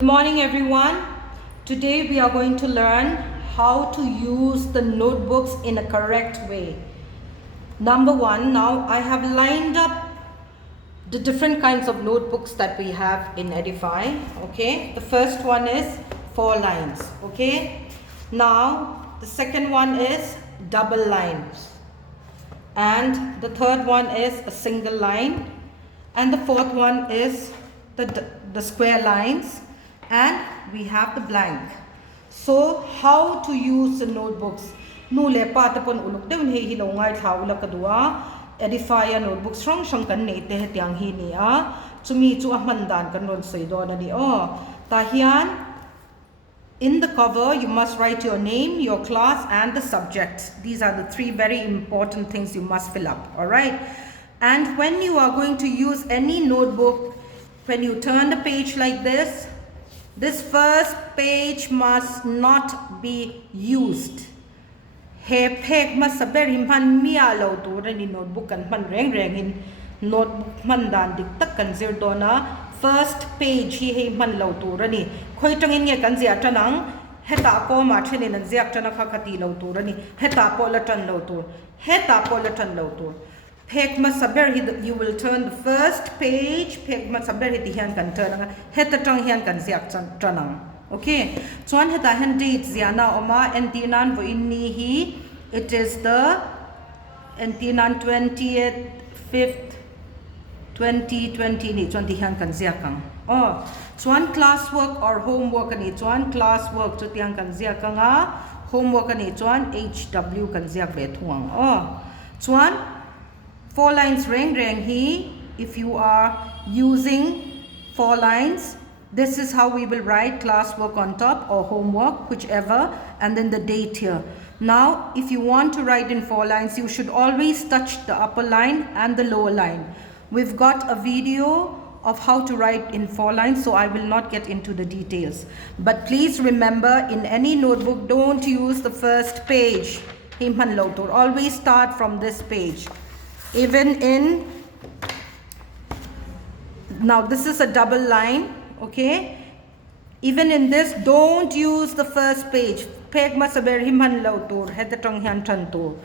Good morning, everyone. Today we are going to learn how to use the notebooks in a correct way. Number one, now I have lined up the different kinds of notebooks that we have in Edify. Okay, the first one is 4 lines. Okay, now the second one is double lines, and the third one is a single line, and the fourth one is the square lines, and we have the blank. So how to use the notebooks? Nu le pa ta pon uluk deun he hi lo ngai thau la kadua Edify notebook strong shang kan nei te hetiang hi ni a chumi chu a man dan kan ron sei do na ni o ta hian in the cover you must write your name, your class, and the subject. These are the three very important things you must fill up. All right, and when you are going to use any notebook, when you turn the page like this first page must not be used. He pek ma saber himhan mia lo tu ni notebook kan man reng in notebook man dan dik tak kan zir dona first page hi he man lo tu ni khoi tangin nge kan zia tanang heta ko ma thinin an ziak tana kha khati lo tu ni heta po la tan lo tu heta po la tan lo tu pek ma saber you will turn the first page pek ma saber hi hian kan turn heta tang hian kan ziak tanang. Okay, chuan heta hen date ziana oma entinan vo inni hi it is the entinan 20th 5th 2020 ni chuan ti hian kan ziakang chuan classwork or homework ani chuan classwork chu tiang kan ziakanga homework ani chuan HW kan ziak ve thuang chuan 4 lines reng hi if you are using 4 lines, this is how we will write classwork on top or homework, whichever, and then the date here. Now, if you want to write in 4 lines, you should always touch the upper line and the lower line. We've got a video of how to write in 4 lines, so I will not get into the details. But please remember, in any notebook, don't use the first page. Always start from this page. Even in, now this is a double line. Okay, even in this, don't use the first page. Peg masaber himhan lautur hetatong hian tantu.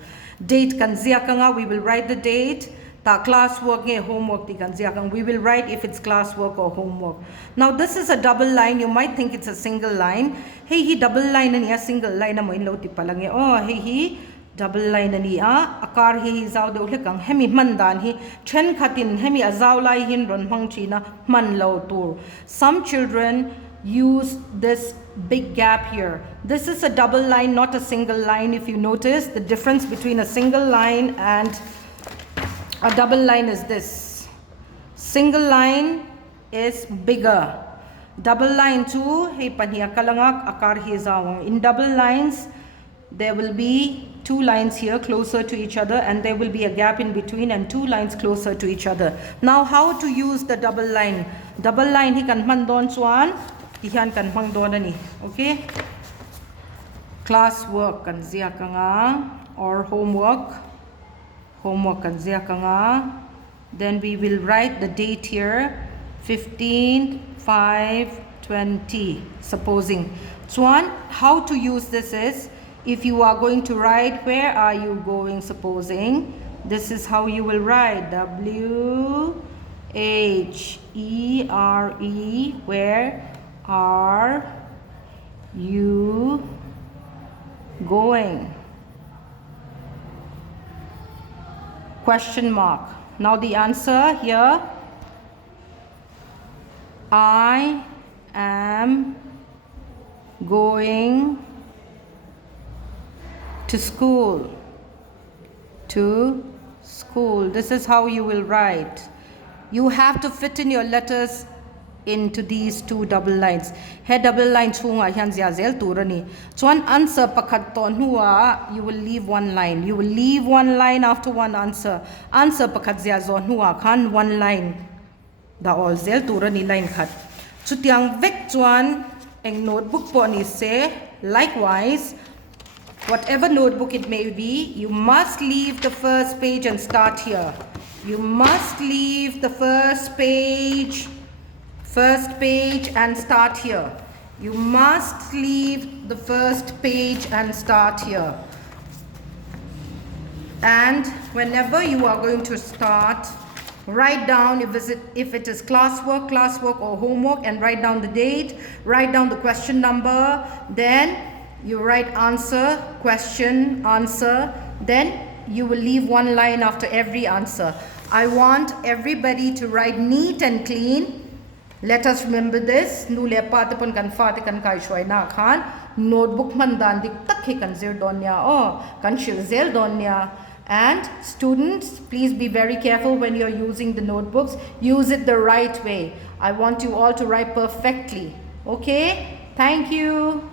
Date kan ziakanga, we will write the date. Ta classwork nge homework ti kan ziakang, we will write if it's classwork or homework. Now this is a double line. You might think it's a single line. Hey hi double line and ya single line mo in lauti palange. Hey hi double line ani akar hi zau de ulekang hemi mandan hi chen khatin hemi azau lai hin ron hmang china man lo tur. Some children use this big gap here. This is a double line, not a single line. If you notice, the difference between a single line and a double line is this. Single line is bigger. Double line too, hey paniya kalangak akar hi zawang. In double lines, there will be 2 lines here closer to each other, and there will be a gap in between, and 2 lines closer to each other. Now, how to use the double line? Double line hi kan man don chuan ti hian kan mang don ani. Okay, classwork kan ziakanga or homework kan ziakanga. Then we will write the date here, 15/5/20, supposing. Chuan, how to use this is, if you are going to write where are you going, supposing, this is how you will write WHERE, where are you going? Question mark. Now the answer here, I am going to school. This is how you will write. You have to fit in your letters into these 2 double lines. He double line chunga hian zia zel turani. Chuan answer pakhat ton huwa, you will leave 1 line. You will leave 1 line after one answer. Answer pakhat zia zon huwa khan 1 line. Da all zel turani line khat. Chutiang vek chuan eng notebook po ni se likewise. Whatever notebook it may be, you must leave the first page and start here. You must leave the first page first page and start here. You must leave the first page and start here. And whenever you are going to start, write down if it is classwork or homework, and write down the date, write down the question number, then you write answer, question, answer, then you will leave one line after every answer. I want everybody to write neat and clean. Let us remember this. Nu le patapon kan fate kan kai shwai na khan notebook man dan dik tak he kan zir donya kan shil zel donya. And students, please be very careful when you're using the notebooks. Use it the right way. I want you all to write perfectly. Okay? Thank you.